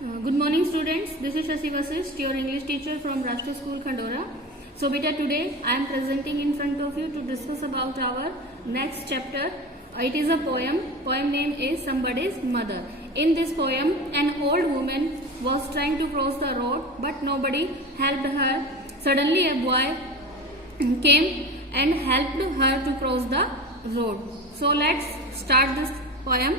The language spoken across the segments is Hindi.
Good morning students, this is Shashi Vasisht, your English teacher from Rashtra School Khandora. So beta, today I am presenting in front of you to discuss about our next chapter. It is a poem name is Somebody's Mother. In this poem, an old woman was trying to cross the road but nobody helped her. Suddenly a boy came and helped her to cross the road. So let's start this poem.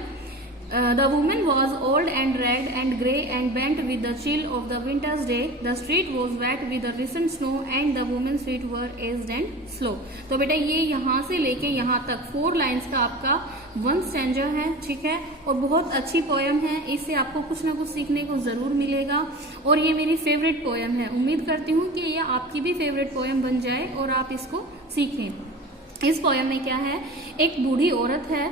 The woman was old and red and grey and bent with the chill of the winter's day. The street was wet with the recent snow and the woman's feet were aged and slow. तो बेटा ये यहाँ से लेके यहाँ तक 4 लाइन्स का आपका 1 स्टैंजा है, ठीक है, और बहुत अच्छी पोयम है. इससे आपको कुछ ना कुछ सीखने को जरूर मिलेगा और ये मेरी फेवरेट पोयम है. उम्मीद करती हूँ कि ये आपकी भी फेवरेट पोयम बन जाए और आप इसको सीखें. इस पोयम में क्या है, एक बूढ़ी औरत है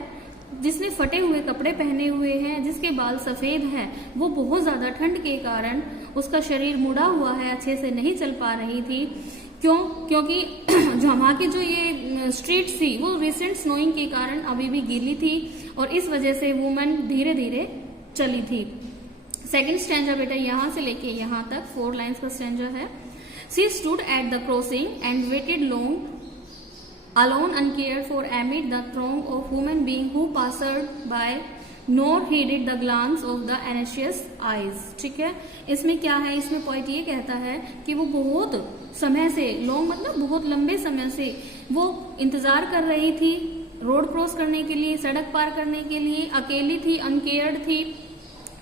जिसने फटे हुए कपड़े पहने हुए हैं, जिसके बाल सफेद हैं. वो बहुत ज्यादा ठंड के कारण उसका शरीर मुड़ा हुआ है, अच्छे से नहीं चल पा रही थी. क्योंकि वहां की जो ये स्ट्रीट थी वो रिसेंट स्नोइंग के कारण अभी भी गीली थी और इस वजह से वुमन धीरे धीरे चली थी. सेकंड स्टैंजा बेटा यहाँ से लेके यहाँ तक 4 लाइन्स का स्टैंजा है. She stood at the crossing and waited long alone uncared for amid the throng of human beings who passed by, nor heeded the glance of the anxious eyes. ठीक है, इसमें क्या है, इसमें पॉइंट ये कहता है कि वो बहुत समय से, लॉन्ग मतलब बहुत लंबे समय से वो इंतजार कर रही थी रोड क्रॉस करने के लिए, सड़क पार करने के लिए. अकेली थी, अनकेयर्ड थी,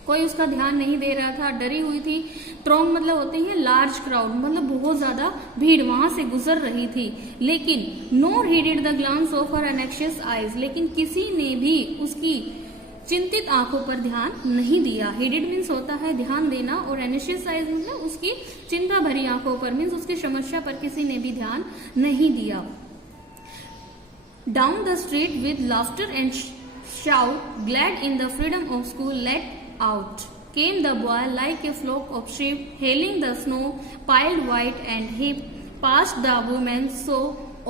कोई उसका ध्यान नहीं दे रहा था, डरी हुई थी. थ्रोंग मतलब होते हैं लार्ज क्राउड, मतलब बहुत ज्यादा भीड़ वहां से गुजर रही थी. लेकिन nor heeded the glance of her anxious eyes, लेकिन किसी ने भी उसकी चिंतित आंखों पर ध्यान नहीं दिया. हीडेड मीन्स होता है ध्यान देना और एनेक्शियस आईज मतलब उसकी चिंता भरी आंखों पर, मीन्स उसकी समस्या पर किसी ने भी ध्यान नहीं दिया. Down the street with laughter and shout, glad in the freedom of school let out came the boy like a flock of sheep, hailing the snow piled white and heaped. Past the women so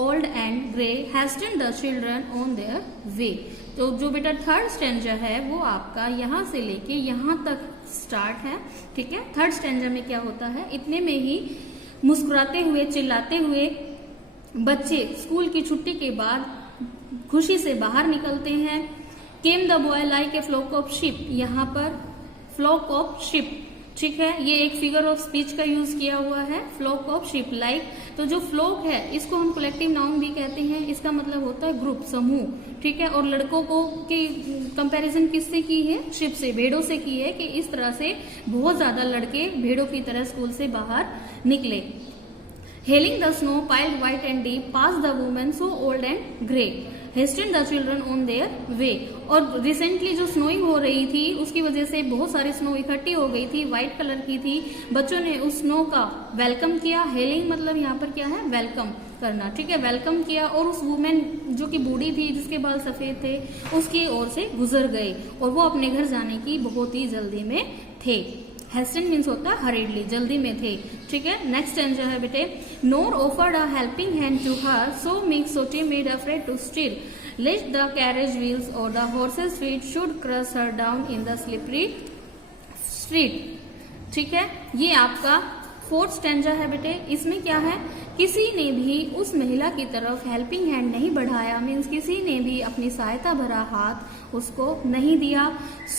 old and grey, hastened the children on their way. तो जो बेटा थर्ड स्टैंजा है वो आपका यहाँ से लेके यहाँ तक स्टार्ट है, ठीक है. थर्ड स्टैंजा में क्या होता है, इतने में ही मुस्कुराते हुए चिल्लाते हुए बच्चे स्कूल की छुट्टी के बाद खुशी से बाहर निकलते हैं. Came the boy like a flock of sheep, यहाँ पर फ्लॉक ऑफ शिप, ठीक है, ये एक फिगर ऑफ स्पीच का यूज किया हुआ है. फ्लॉक ऑफ शिप लाइक, तो जो फ्लॉक है इसको हम कलेक्टिव नाउन भी कहते हैं. इसका मतलब होता है ग्रुप, समूह, ठीक है. और लड़कों को की कंपैरिजन किससे की है, शिप से, भेड़ों से की है कि इस तरह से बहुत ज्यादा लड़के भेड़ों की तरह स्कूल से बाहर निकले. Hailing the snow piled white and deep, past the women so old and grey, hastened the children on their way. और रिसेंटली जो स्नोइंग हो रही थी उसकी वजह से बहुत सारी स्नो इकट्ठी हो गई थी, व्हाइट कलर की थी. बच्चों ने उस स्नो का वेलकम किया. हेलिंग मतलब यहाँ पर क्या है, वेलकम करना, ठीक है, वेलकम किया. और उस वुमेन जो कि बूढ़ी थी, जिसके बाल सफेद थे, उसकी ओर से गुजर गए और वो अपने घर जाने की बहुत ही जल्दी में थे. हेस्टन मीन्स होता है हरीडली, जल्दी में थे, ठीक है. नेक्स्ट स्टैंजा है बेटे. Nor offered a helping hand to her, so meek so timid afraid to stir, let the carriage wheels or the horses feet should crush her down in the slippery street, ठीक है. ये आपका 4th स्टैंजा है बेटे. इसमें क्या है, किसी ने भी उस महिला की तरफ हेल्पिंग हैंड नहीं बढ़ाया, मीन्स किसी ने भी अपनी सहायता भरा हाथ उसको नहीं दिया.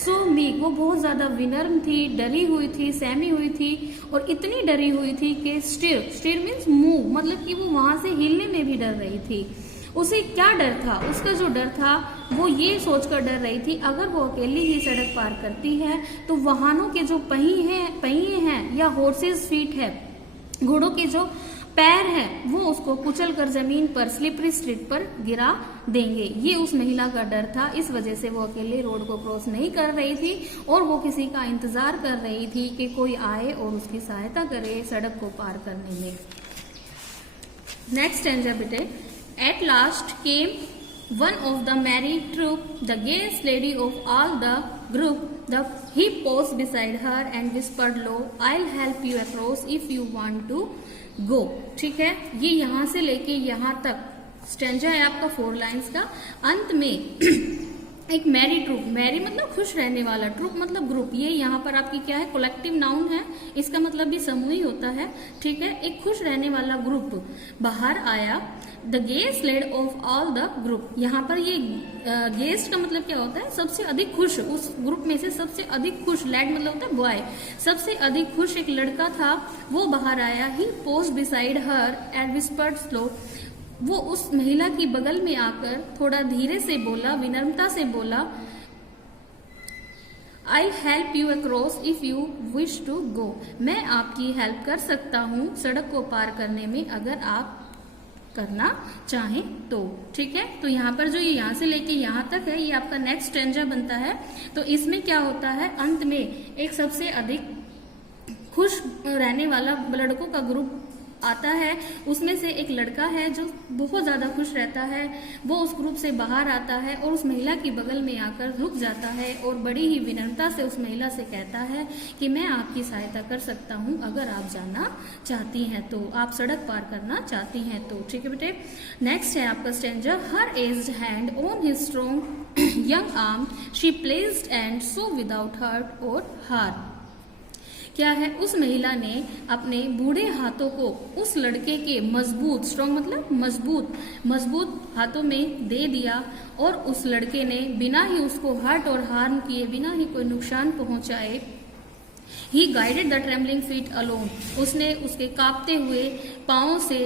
सो मीक, वो बहुत ज्यादा विनम्र थी, डरी हुई थी, सहमी हुई थी और इतनी डरी हुई थी कि स्टीर मीन्स मूव, मतलब कि वो वहां से हिलने में भी डर रही थी. उसे क्या डर था, उसका जो डर था वो ये सोचकर डर रही थी अगर वो अकेली ही सड़क पार करती है तो वाहनों के जो पहिए हैं या हॉर्सेस फीट है, घोड़ों के जो पैर हैं, वो उसको कुचल कर जमीन पर स्लिपरी स्ट्रीट पर गिरा देंगे. ये उस महिला का डर था. इस वजह से वो अकेले रोड को क्रॉस नहीं कर रही थी और वो किसी का इंतजार कर रही थी कि कोई आए और उसकी सहायता करे सड़क को पार करने में. नेक्स्ट स्टैंजा बेटे. At last came one of the merry troop, the gayest lady of all the group. He paused beside her and whispered low, I'll help you across if you want to go. ठीक है, ये यहाँ से लेके यहाँ तक स्टैंजा है आपका 4 लाइन्स का. अंत में एक मैरी ट्रूप, मैरी मतलब खुश रहने वाला, ट्रूप मतलब ग्रुप, ये यहाँ पर आपकी क्या है, कलेक्टिव नाउन है, इसका मतलब भी समूह ही होता है, ठीक है। एक खुश रहने वाला ग्रुप बाहर आया। The guest laid off all the group, यहाँ पर ये गेस्ट का मतलब क्या होता है, सबसे अधिक खुश, उस ग्रुप में से सबसे अधिक खुश, लेड मतलब होता है बॉय, सबसे अधिक खुश एक लड़का था, वो बाहर आया। He paused beside her and whispered slow, वो उस महिला की बगल में आकर थोड़ा धीरे से बोला, विनम्रता से बोला, I'll help you across if you wish to go, मैं आपकी हेल्प कर सकता हूँ सड़क को पार करने में अगर आप करना चाहें तो, ठीक है। तो यहाँ पर जो ये यहाँ से लेके यहाँ तक है, ये आपका नेक्स्ट स्टैंजा बनता है। तो इसमें क्या होता है, अंत में एक सबसे अधिक खुश रहने वाला लड़कों का ग्रुप आता है, उसमें से एक लड़का है जो बहुत ज्यादा खुश रहता है, वो उस ग्रुप से बाहर आता है और उस महिला की बगल में आकर रुक जाता है और बड़ी ही विनम्रता से उस महिला से कहता है कि मैं आपकी सहायता कर सकता हूं अगर आप जाना चाहती हैं तो, आप सड़क पार करना चाहती हैं तो, ठीक है बेटे। नेक्स्ट है आपका stanza, her aged hand on his strong young arm she placed and so without hurt or harm, क्या है, उस महिला ने अपने बूढ़े हाथों को उस लड़के के मजबूत, स्ट्रॉन्ग मतलब मजबूत हाथों में दे दिया और उस लड़के ने बिना ही उसको हर्ट और हार्म किए, बिना ही कोई नुकसान पहुंचाए, he guided the trembling feet alone, उसने उसके कांपते हुए पांवों से,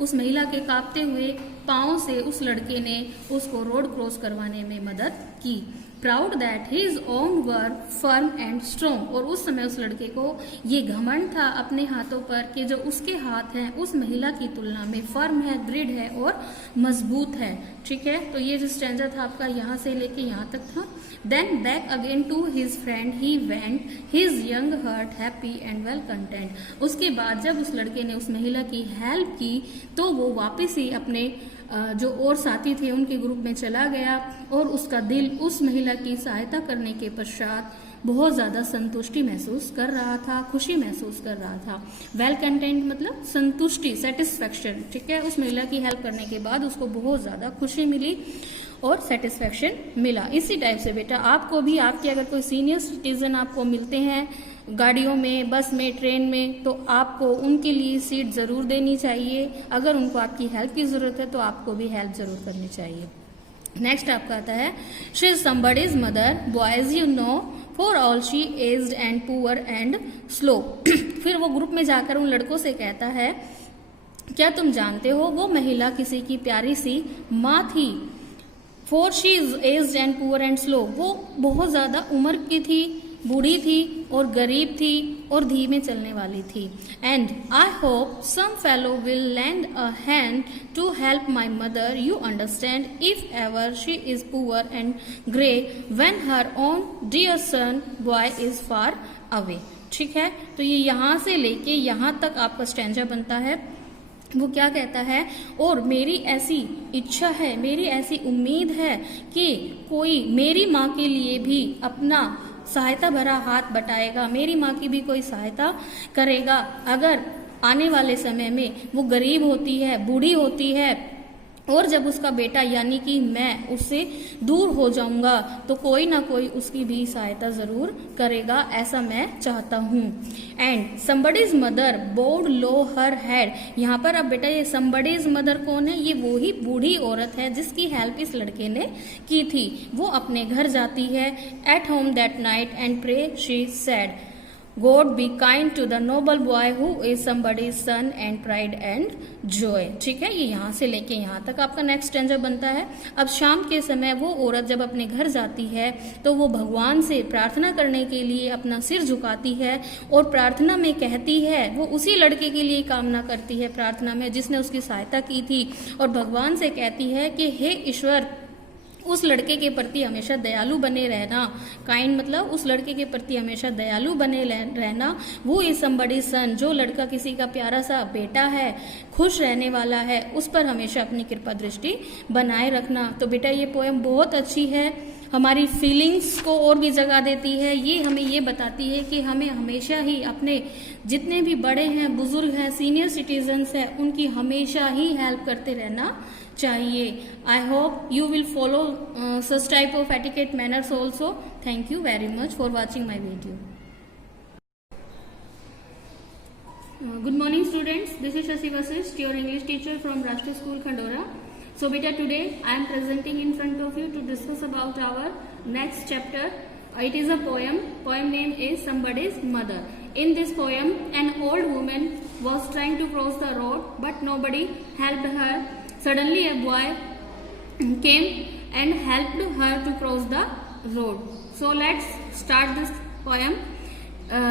उस महिला के कांपते हुए पांवों से उस लड़के ने उसको रोड क्रॉस करवाने में मदद की। Proud that his own were firm and strong, और उस समय उस लड़के को ये घमंड था अपने हाथों पर कि जो उसके हाथ हैं उस महिला की तुलना में फर्म है, दृढ़ है और मजबूत है, ठीक है। तो ये जो स्टैंजा था आपका यहाँ से लेके यहाँ तक था। Then back again to his friend he went, his young heart happy and well content, उसके बाद जब उस लड़के ने उस महिला की हेल्प की तो वो वापस ही अपने जो और साथी थे उनके ग्रुप में चला गया और उसका दिल उस महिला की सहायता करने के पश्चात बहुत ज्यादा संतुष्टि महसूस कर रहा था, खुशी महसूस कर रहा था। वेल कंटेंट मतलब संतुष्टि, सेटिस्फेक्शन, ठीक है। उस महिला की हेल्प करने के बाद उसको बहुत ज्यादा खुशी मिली और सेटिस्फेक्शन मिला। इसी टाइप से बेटा आपको भी, आपके अगर कोई सीनियर सिटीजन आपको मिलते हैं गाड़ियों में, बस में, ट्रेन में, तो आपको उनके लिए सीट जरूर देनी चाहिए। अगर उनको आपकी हेल्प की जरूरत है तो आपको भी हेल्प जरूर करनी चाहिए। नेक्स्ट आपका आता है, she is somebody's mother, boys you know for all she aged and poor and slow. फिर वो ग्रुप में जाकर उन लड़कों से कहता है, क्या तुम जानते हो वो महिला किसी की प्यारी सी माँ थी। For she is aged and poor and slow, वो बहुत ज्यादा उम्र की थी, बूढ़ी थी और गरीब थी और धीमे चलने वाली थी। And I hope some fellow will lend a hand to help my mother, you understand, if ever she is poor and grey when her own dear son boy is far away, ठीक है। तो ये यहाँ से लेके यहाँ तक आपका स्टैंजा बनता है। वो क्या कहता है, और मेरी ऐसी इच्छा है, मेरी ऐसी उम्मीद है कि कोई मेरी माँ के लिए भी अपना सहायता भरा हाथ बटाएगा, मेरी माँ की भी कोई सहायता करेगा। अगर आने वाले समय में वो गरीब होती है, बूढ़ी होती है और जब उसका बेटा यानी कि मैं उससे दूर हो जाऊंगा तो कोई ना कोई उसकी भी सहायता जरूर करेगा, ऐसा मैं चाहता हूँ। And somebody's mother board low her head, यहाँ पर अब बेटा ये समबडीज मदर कौन है, ये वो ही बूढ़ी औरत है जिसकी हेल्प इस लड़के ने की थी। वो अपने घर जाती है, at home that night and pray she said, God be kind to the noble boy who is somebody's son and pride and joy, ठीक है। ये यहाँ से लेके यहाँ तक आपका नेक्स्ट स्टैंजा बनता है। अब शाम के समय वो औरत जब अपने घर जाती है तो वो भगवान से प्रार्थना करने के लिए अपना सिर झुकाती है और प्रार्थना में कहती है, वो उसी लड़के के लिए कामना करती है प्रार्थना में जिसने उसकी सहायता की थी, और भगवान से कहती है कि हे ईश्वर, उस लड़के के प्रति हमेशा दयालु बने रहना। काइंड मतलब उस लड़के के प्रति हमेशा दयालु बने रहना। वो इज समबडी सन, जो लड़का किसी का प्यारा सा बेटा है, खुश रहने वाला है, उस पर हमेशा अपनी कृपा दृष्टि बनाए रखना। तो बेटा ये पोएम बहुत अच्छी है, हमारी फीलिंग्स को और भी जगा देती है। ये हमें ये बताती है कि हमें हमेशा ही अपने जितने भी बड़े हैं, बुजुर्ग हैं, सीनियर सिटीजन्स हैं, उनकी हमेशा ही हेल्प करते रहना चाहिए। I hope you will follow such type of etiquette manners also. Thank you very much for watching my video. Good morning students, this is Shashi Vasisht, your English teacher from Rashtriya School Khandora. So beta, today I am presenting in front of you to discuss about our next chapter. It is a poem. Poem name is Somebody's Mother. In this poem, an old woman was trying to cross the road, but nobody helped her. Suddenly a boy came and helped her to cross the road. So let's start this poem.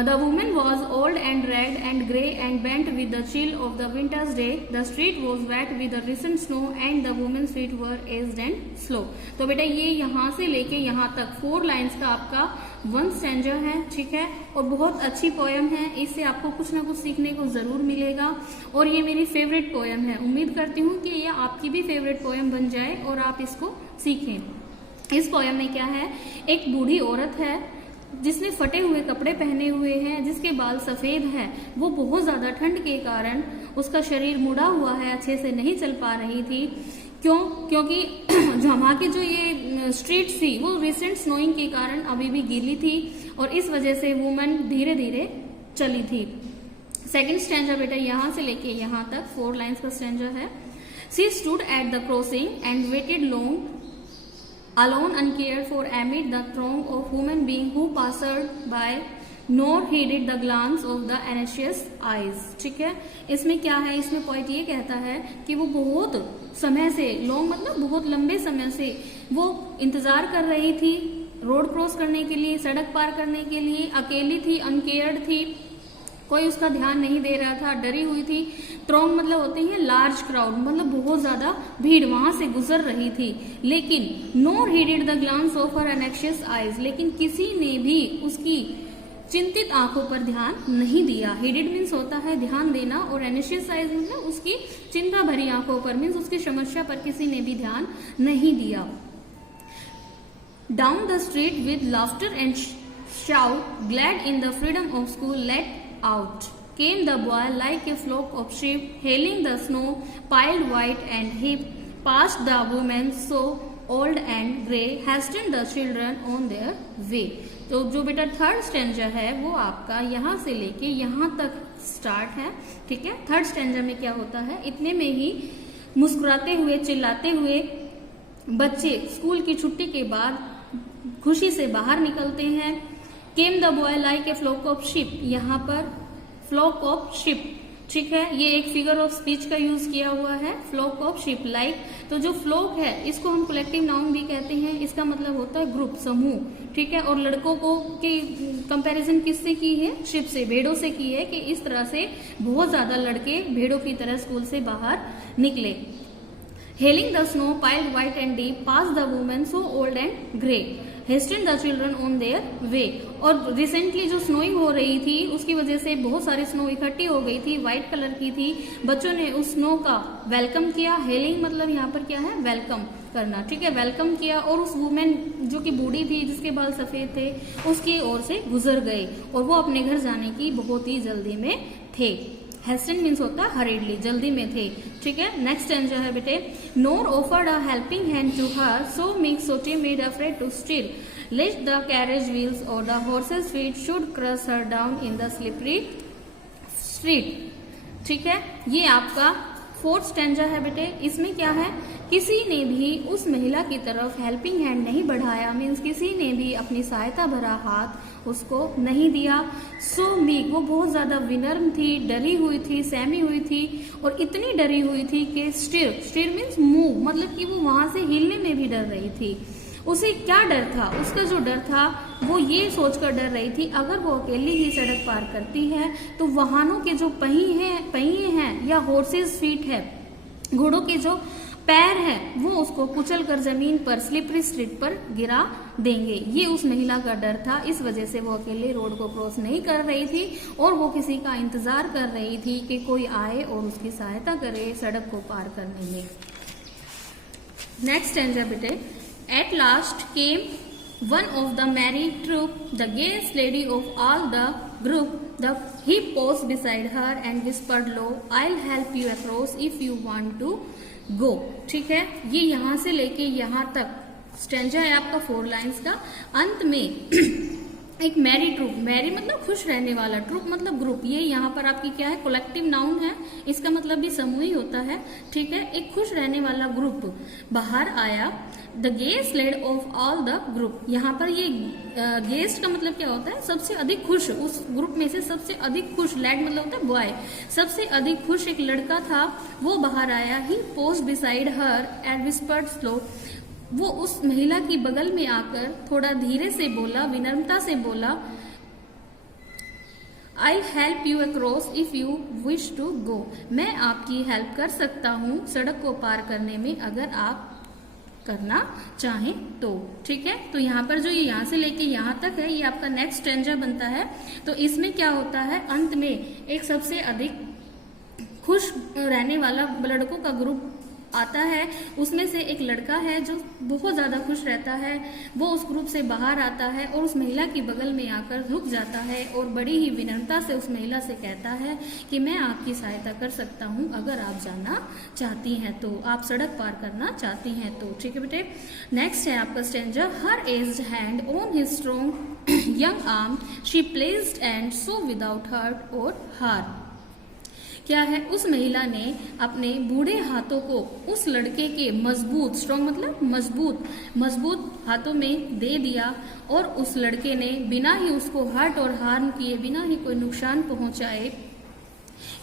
The woman was old and red and grey and bent with the chill of the winter's day. The street was wet with the recent snow and the woman's feet were aged and slow. तो बेटा ये यहाँ से लेके यहाँ तक 4 लाइन्स का आपका 1 स्टैंजा है, ठीक है, और बहुत अच्छी पोयम है। इससे आपको कुछ ना कुछ सीखने को जरूर मिलेगा और ये मेरी फेवरेट पोयम है। उम्मीद करती हूँ कि ये आपकी भी फेवरेट पोयम बन जाए और आप इसको सीखें। इस पोयम में क्या है, एक बूढ़ी औरत है जिसने फटे हुए कपड़े पहने हुए हैं, जिसके बाल सफेद हैं। वो बहुत ज्यादा ठंड के कारण उसका शरीर मुड़ा हुआ है, अच्छे से नहीं चल पा रही थी। क्योंकि वहां की जो ये स्ट्रीट थी वो रिसेंट स्नोइंग के कारण अभी भी गीली थी और इस वजह से वुमन धीरे धीरे चली थी। सेकंड स्टैंजा बेटा यहाँ से लेके यहाँ तक 4 लाइन्स का स्टैंजा है। She stood at the crossing and waited long alone uncared for amid the throng of human beings who passed by, nor heeded the glance of the anxious eyes. ठीक है, इसमें क्या है, इसमें पॉइंट ये कहता है कि वो बहुत समय से, लॉन्ग मतलब बहुत लंबे समय से वो इंतजार कर रही थी रोड क्रॉस करने के लिए, सड़क पार करने के लिए। अकेली थी, अनकेयर्ड थी, कोई उसका ध्यान नहीं दे रहा था, डरी हुई थी। ट्रोंग मतलब होते हैं लार्ज क्राउड, मतलब बहुत ज्यादा भीड़ वहां से गुजर रही थी। लेकिन nor heeded the glance of her anxious eyes, लेकिन किसी ने भी उसकी चिंतित आंखों पर ध्यान नहीं दिया। हीडेड मीन्स होता है ध्यान देना और एनेक्शियस आईज मतलब उसकी चिंता भरी आंखों पर, मीन्स उसकी समस्या पर किसी ने भी ध्यान नहीं दिया। Down the street with laughter and shout, glad in the freedom of school let out came the boy like a flock of sheep, hailing the snow piled white and heaped past the women so old and grey, hastened the children on their way. तो जो बेटा थर्ड स्टैंजा है वो आपका यहाँ से लेके यहाँ तक स्टार्ट है, ठीक है। थर्ड स्टैंजा में क्या होता है, इतने में ही मुस्कुराते हुए चिल्लाते हुए बच्चे स्कूल की छुट्टी के बाद खुशी से बाहर निकलते हैं। Came the boy like a flock of sheep, यहाँ पर फ्लॉक ऑफ शिप, ठीक है, ये एक फिगर ऑफ स्पीच का यूज किया हुआ है, फ्लॉक ऑफ शिप लाइक। तो जो फ्लॉक है इसको हम कलेक्टिव नाउन भी कहते हैं, इसका मतलब होता है ग्रुप, समूह, ठीक है। और लड़कों को की कंपैरिजन किससे की है, शिप से, भेड़ों से की है कि इस तरह से बहुत ज्यादा लड़के भेड़ों की तरह स्कूल से बाहर निकले। Hailing the snow piled white and deep, past the women so old and grey, hastened the children on their way. और रिसेंटली जो स्नोइंग हो रही थी उसकी वजह से बहुत सारी स्नो इकट्ठी हो गई थी, व्हाइट कलर की थी। बच्चों ने उस स्नो का वेलकम किया। हेलिंग मतलब यहाँ पर क्या है, वेलकम करना, ठीक है, वेलकम किया। और उस वुमेन जो कि बूढ़ी थी, जिसके बाल सफेद थे, उसकी ओर से गुजर गए और वो अपने घर जाने की बहुत ही जल्दी में थे। हेस्टेंड मीन्स होता है हरीडली, जल्दी में थे, ठीक है। नेक्स्ट स्टैंजा है बेटे, nor offered a helping hand to her, so meek so timid afraid to still, let the carriage wheels or the horses feet should crush her down in the slippery street, ठीक है। ये आपका 4th स्टैंजा है बेटे। इसमें क्या है, किसी ने भी उस महिला की तरफ हेल्पिंग हैंड नहीं बढ़ाया, मीन्स किसी ने भी अपनी सहायता भरा हाथ उसको नहीं दिया। सो मीक, वो बहुत ज्यादा विनम्र थी, डरी हुई थी, सहमी हुई थी और इतनी डरी हुई थी कि स्टिर मीन्स मूव, मतलब कि वो वहां से हिलने में भी डर रही थी। उसे क्या डर था, उसका जो डर था वो ये सोचकर डर रही थी अगर वो अकेली ही सड़क पार करती है तो वाहनों के जो पहिए हैं या हॉर्सेस फीट है, घोड़ों के जो पैर है, वो उसको कुचल कर जमीन पर स्लिपरी स्ट्रीट पर गिरा देंगे। ये उस महिला का डर था, इस वजह से वो अकेले रोड को क्रॉस नहीं कर रही थी और वो किसी का इंतजार कर रही थी कि कोई आए और उसकी सहायता करे सड़क को पार करने में। नेक्स्ट स्टैंजा बेटे, at last came one of the merry troop, the gayest lady of all the group. He paused beside her and whispered low, I'll help you across if you want to go. ठीक है, ये यहाँ से लेके यहाँ तक स्टेंजा है आपका 4 लाइन्स का। अंत में एक मैरी ट्रूप, मैरी मतलब खुश रहने वाला, ट्रूप मतलब ग्रुप, ये यहाँ पर आपकी क्या है, कलेक्टिव नाउन है, इसका मतलब भी समूह ही होता है। ठीक है, एक खुश रहने वाला ग्रुप बाहर आया। The guest laid off all the group, यहाँ पर ये गेस्ट का मतलब क्या होता है, सबसे अधिक खुश, उस ग्रुप में से सबसे अधिक खुश, लेड मतलब होता है बॉय, सबसे अधिक खुश एक लड़का था, वो बाहर आया। He paused beside her and whispered slow, वो उस महिला की बगल में आकर थोड़ा धीरे से बोला, विनम्रता से बोला, I'll help you across if you wish to go, मैं आपकी हेल्प कर सकता हूँ सड़क को पार करने में अगर आप करना चाहें तो। ठीक है, तो यहाँ पर जो ये यहाँ से लेके यहाँ तक है, ये आपका नेक्स्ट स्टेंजा बनता है। तो इसमें क्या होता है, अंत में एक सबसे अधिक खुश रहने वाला लड़कों का ग्रुप आता है, उसमें से एक लड़का है जो बहुत ज्यादा खुश रहता है, वो उस ग्रुप से बाहर आता है और उस महिला की बगल में आकर रुक जाता है और बड़ी ही विनम्रता से उस महिला से कहता है कि मैं आपकी सहायता कर सकता हूं अगर आप जाना चाहती हैं तो, आप सड़क पार करना चाहती हैं तो। ठीक है बेटे, नेक्स्ट है आपका stanza. Her aged hand on his strong young arm she placed and so without hurt or harm, क्या है, उस महिला ने अपने बूढ़े हाथों को उस लड़के के मजबूत, स्ट्रॉन्ग मतलब मजबूत हाथों में दे दिया और उस लड़के ने बिना ही उसको हर्ट और हार्म किए, बिना ही कोई नुकसान पहुंचाए,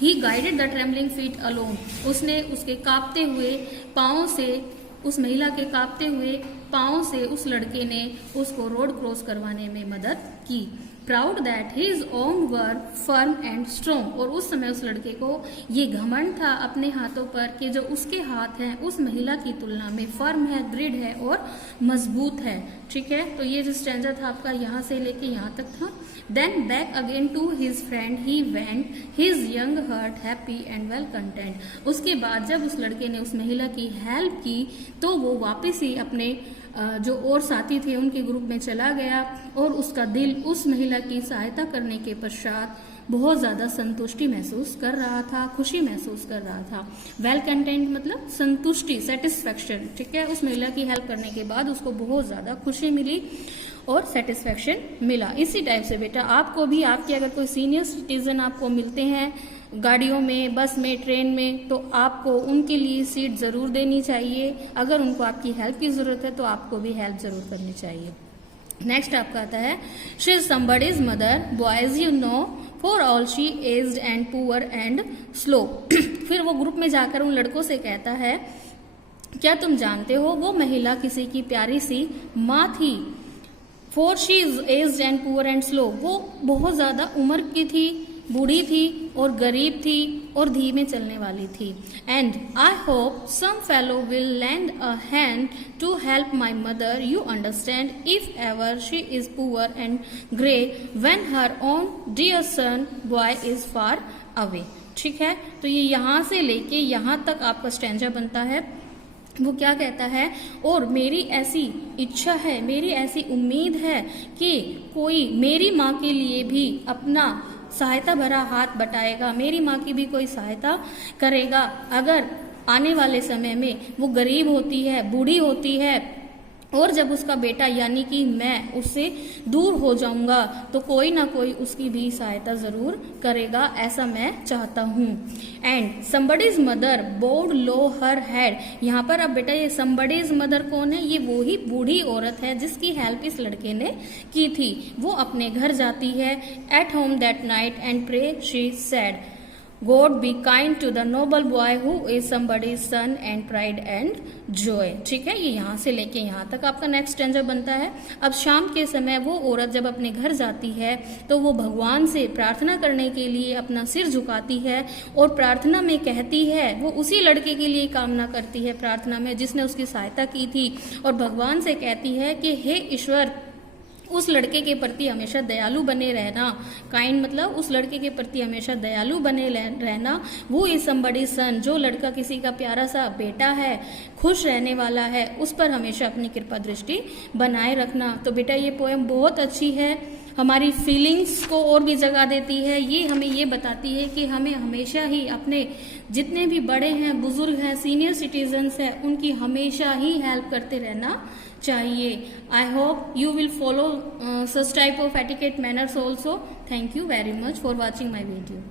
he guided the trembling feet alone, उसने उसके कांपते हुए पांव से, उस महिला के कांपते हुए पांव से उस लड़के ने उसको रोड क्रॉस करवाने में मदद की। Proud that his own were firm and strong, और उस समय उस लड़के को ये घमंड था अपने हाथों पर कि जो उसके हाथ हैं उस महिला की तुलना में फर्म है, दृढ़ है और मजबूत है। ठीक है, तो ये जो स्टैंजा था आपका यहाँ से लेके यहाँ तक था। Then back again to his friend he went, his young heart happy and well content, उसके बाद जब उस लड़के ने उस महिला की हेल्प की तो वो वापस ही अपने जो और साथी थे उनके ग्रुप में चला गया और उसका दिल उस महिला की सहायता करने के पश्चात बहुत ज्यादा संतुष्टि महसूस कर रहा था, खुशी महसूस कर रहा था। वेल कंटेंट मतलब संतुष्टि, सेटिस्फेक्शन। ठीक है, उस महिला की हेल्प करने के बाद उसको बहुत ज्यादा खुशी मिली और सेटिस्फेक्शन मिला। इसी टाइप से बेटा आपको भी, आपके अगर कोई सीनियर सिटीजन आपको मिलते हैं गाड़ियों में, बस में, ट्रेन में, तो आपको उनके लिए सीट जरूर देनी चाहिए। अगर उनको आपकी हेल्प की जरूरत है तो आपको भी हेल्प जरूर करनी चाहिए। नेक्स्ट आपका आता है, she is somebody's mother, boys you know, for all she aged and poor and slow. फिर वो ग्रुप में जाकर उन लड़कों से कहता है, क्या तुम जानते हो वो महिला किसी की प्यारी सी माँ थी। For she is aged and poor and slow, वो बहुत ज्यादा उम्र की थी, बूढ़ी थी और गरीब थी और धीमे चलने वाली थी। And I hope some fellow will lend a hand to help my mother, you understand, if ever she is poor and grey when her own dear son boy is far away. ठीक है, तो ये यहाँ से लेके यहाँ तक आपका स्टैंजा बनता है। वो क्या कहता है, और मेरी ऐसी इच्छा है, मेरी ऐसी उम्मीद है कि कोई मेरी माँ के लिए भी अपना सहायता भरा हाथ बटाएगा, मेरी माँ की भी कोई सहायता करेगा। अगर आने वाले समय में वो गरीब होती है, बूढ़ी होती है और जब उसका बेटा यानी कि मैं उससे दूर हो जाऊंगा तो कोई ना कोई उसकी भी सहायता जरूर करेगा, ऐसा मैं चाहता हूँ। And somebody's mother bowed low her head, यहाँ पर अब बेटा ये समबडीज मदर कौन है, ये वो ही बूढ़ी औरत है जिसकी हेल्प इस लड़के ने की थी। वो अपने घर जाती है। At home that night and pray she said, God be kind to the noble boy who is somebody's son and pride and joy। ठीक है, ये यहाँ से लेके यहाँ तक आपका नेक्स्ट स्टैंजा बनता है। अब शाम के समय वो औरत जब अपने घर जाती है तो वो भगवान से प्रार्थना करने के लिए अपना सिर झुकाती है और प्रार्थना में कहती है, वो उसी लड़के के लिए कामना करती है प्रार्थना में जिसने उसकी सहायता की थी, और भगवान से कहती है कि हे ईश्वर, उस लड़के के प्रति हमेशा दयालु बने रहना। काइंड मतलब उस लड़के के प्रति हमेशा दयालु बने रहना। वो इज समबडी सन, जो लड़का किसी का प्यारा सा बेटा है, खुश रहने वाला है, उस पर हमेशा अपनी कृपा दृष्टि बनाए रखना। तो बेटा ये पोएम बहुत अच्छी है, हमारी फीलिंग्स को और भी जगा देती है। ये हमें ये बताती है कि हमें हमेशा ही अपने जितने भी बड़े हैं, बुजुर्ग हैं, सीनियर सिटीजन्स हैं, उनकी हमेशा ही हेल्प करते रहना चाहिए। I hope you will follow such type of etiquette manners also. Thank you very much for watching my video.